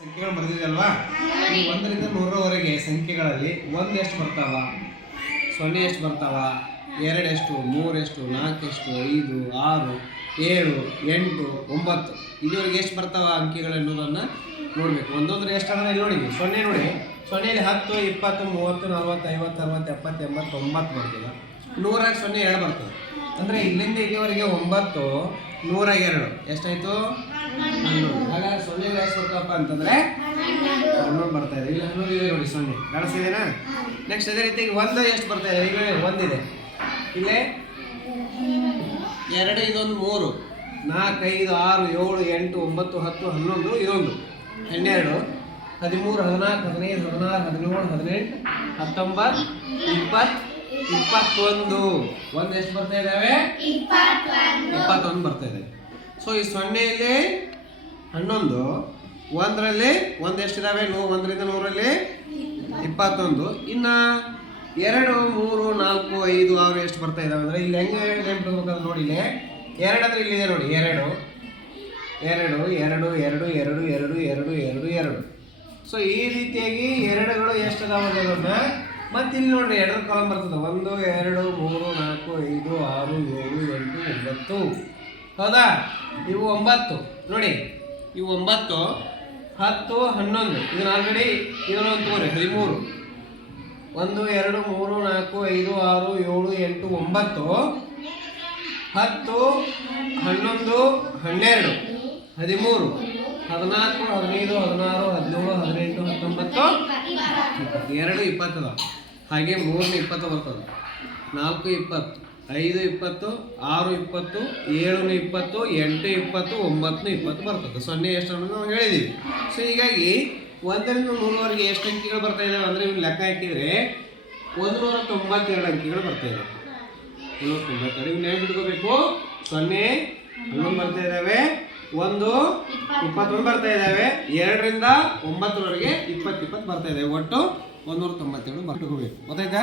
ಸಂಖ್ಯೆಗಳು ಬರ್ತಿದಲ್ವಾ ಈ ಒಂದರಿಂದ ನೂರರವರೆಗೆ ಸಂಖ್ಯೆಗಳಲ್ಲಿ ಒಂದು ಎಷ್ಟು ಬರ್ತಾವ? ಸೊನ್ನೆ ಎಷ್ಟು ಬರ್ತಾವ? ಎರಡೆಷ್ಟು, ಮೂರೆಷ್ಟು, ನಾಲ್ಕೆಷ್ಟು, ಐದು, ಆರು, ಏಳು, ಎಂಟು, ಒಂಬತ್ತು. ಇದುವರೆಗೆ ಎಷ್ಟು ಬರ್ತಾವ ಅಂಕಿಗಳು ಅನ್ನೋದನ್ನು ನೋಡಬೇಕು. ಒಂದೊಂದ್ರೆ ಎಷ್ಟು ಇಲ್ಲಿ ನೋಡಿ. ಸೊನ್ನೆ ನೋಡಿ. ಸೊನ್ನೆಯಲ್ಲಿ ಹತ್ತು, ಇಪ್ಪತ್ತು, ಮೂವತ್ತು ನಲ್ವತ್ತು ಐವತ್ತು ಅರವತ್ತು ಎಪ್ಪತ್ತು ಎಂಬತ್ತು ಒಂಬತ್ತು ಬರ್ತದೆ. ನೂರಾಗ ಸೊನ್ನೆ ಎರಡು ಬರ್ತದೆ. ಅಂದರೆ ಇಲ್ಲಿಂದ ಇಲ್ಲಿವರೆಗೆ ಒಂಬತ್ತು, ನೂರಾಗ ಎರಡು. ಎಷ್ಟಾಯಿತು? ಹನ್ನೊಂದು. ಹಾಗಾದ್ರೆ ಸೊನ್ನೆ ಬರ್ತಾವಪ್ಪ ಅಂತಂದ್ರೆ? ಹನ್ನೊಂದು ಬರ್ತಾ ಇದೆ. ಇಲ್ಲಿ, ಹನ್ನೊಂದು ಇದೆ ನೋಡಿ ಸೊನ್ನೆ. ಕಾಣಿಸ್ತಿದೆನಾ? ನೆಕ್ಸ್ಟ್ ಅದೇ ರೀತಿ ಒಂದು ಎಷ್ಟು ಬರ್ತಾ ಇದೆ? ಈಗ ಒಂದಿದೆ. ಇಲ್ಲೇ? ಎರಡು, ಇದೊಂದು, ಮೂರು. ನಾಲ್ಕು, ಐದು, ಆರು, ಏಳು, ಎಂಟು, ಒಂಬತ್ತು, ಹತ್ತು, ಹನ್ನೊಂದು, ಇದೊಂದು. ಹನ್ನೆರಡು, ಹದಿಮೂರು, ಹದಿನಾಲ್ಕು, ಹದಿನೈದು, ಹದಿನಾರು, ಹದಿನೇಳು, ಹದಿನೆಂಟು, ಹತ್ತೊಂಬತ್ತು, ಇಪ್ಪತ್ತು, ಇಪ್ಪತ್ತೊಂದು. ಒಂದು ಎಷ್ಟು ಬರ್ತಾ ಇದ್ದಾವೆ? ಇಪ್ಪತ್ತೊಂದು. ಬರ್ತಾ ಇದೆ. ಸೊ ಈ ಸೊನ್ನೆಯಲ್ಲಿ ಹನ್ನೊಂದು, ಒಂದರಲ್ಲಿ ಒಂದು ಎಷ್ಟಿದಾವೆ ನೂ, ಒಂದರಿಂದ ನೂರಲ್ಲಿ ಇಪ್ಪತ್ತೊಂದು. ಇನ್ನು ಎರಡು, ಮೂರು, ನಾಲ್ಕು, ಐದು, ಆರು ಎಷ್ಟು ಬರ್ತಾ ಇದಾವೆ ಅಂದರೆ ಇಲ್ಲಿ ಹೆಂಗೆ ನೆನ್ಪಿಡ್ಬೇಕಂದ್ರೆ ನೋಡಿ ಇಲ್ಲಿ. ಎರಡು ಅಂದರೆ ಇಲ್ಲಿದೆ ನೋಡಿ, ಎರಡು ಎರಡು ಎರಡು ಎರಡು ಎರಡು ಎರಡು ಎರಡು ಎರಡು ಎರಡು. ಸೊ ಈ ರೀತಿಯಾಗಿ ಎರಡುಗಳು ಎಷ್ಟು ಅದಾವೆ ಅನ್ನೋದನ್ನ ಮತ್ತೆ ಇಲ್ಲಿ ನೋಡಿರಿ ಎರಡು ಕಾಲಮ್ ಬರ್ತದೆ. ಒಂದು, ಎರಡು, ಮೂರು, ನಾಲ್ಕು, ಐದು, ಆರು, ಏಳು, ಎಂಟು, ಒಂಬತ್ತು. ಹೌದಾ? ಇವು ಒಂಬತ್ತು. ನೋಡಿ ಇವು ಒಂಬತ್ತು, ಹತ್ತು, ಹನ್ನೊಂದು. ಇದನ್ನ ಆಲ್ರೆಡಿ ಇದನ್ನೊಂದು ತೋರಿ ಹದಿಮೂರು. ಒಂದು, ಎರಡು, ಮೂರು, ನಾಲ್ಕು, ಐದು, ಆರು, ಏಳು, ಎಂಟು, ಒಂಬತ್ತು. ಹತ್ತು, ಹನ್ನೊಂದು, ಹನ್ನೆರಡು. ಹದಿಮೂರು. ಹದಿನಾಲ್ಕು, ಹದಿನೈದು, ಹದಿನಾರು, ಹದಿನೇಳು, ಹದಿನೆಂಟು, ಹತ್ತೊಂಬತ್ತು. ಎರಡು ಇಪ್ಪತ್ತದ. ಹಾಗೆ ಮೂರನೇ ಇಪ್ಪತ್ತು ಬರ್ತದೆ. ನಾಲ್ಕು ಇಪ್ಪತ್ತು. ಐದು ಇಪ್ಪತ್ತು, ಆರು ಇಪ್ಪತ್ತು ಏಳುನೂ ಇಪ್ಪತ್ತು, ಎಂಟು ಇಪ್ಪತ್ತು ಒಂಬತ್ತು ಇಪ್ಪತ್ತು ಬರ್ತದೆ. ಸೊನ್ನೆ ಎಷ್ಟು ಅನ್ನೋದು ನಾವು ಹೇಳಿದ್ದೀವಿ ಸೊ ಹೀಗಾಗಿ ಒಂದರಿಂದ ನೂರವರೆಗೆ ಎಷ್ಟು ಅಂಕಿಗಳು ಬರ್ತಾ ಇದ್ದಾವೆ ಅಂದರೆ ಇವ್ನು ಲೆಕ್ಕ ಹಾಕಿದರೆ ಒಂದು ನೂರ ತೊಂಬತ್ತೆರಡು ಅಂಕಿಗಳು ಬರ್ತಾ ಇದ್ದಾವೆ ನೂರ ತೊಂಬತ್ತೆರಡು. ಇವ್ನ ಬಿಟ್ಕೋಬೇಕು. ಸೊನ್ನೆ, ಹನ್ನೊಂದು ಬರ್ತಾ ಇದ್ದಾವೆ ಒಂದು, ಇಪ್ಪತ್ತೊಂದು ಬರ್ತಾ ಇದ್ದಾವೆ ಎರಡರಿಂದ ಒಂಬತ್ತರವರೆಗೆ ಇಪ್ಪತ್ತು ಇಪ್ಪತ್ತು ಬರ್ತಾ ಇದ್ದಾವೆ ಒಟ್ಟು ಒಂದೂರ ತೊಂಬತ್ತೆರಡು ಬರ್ಕೋಬೇಕು ಗೊತ್ತಾಯ್ತಾ?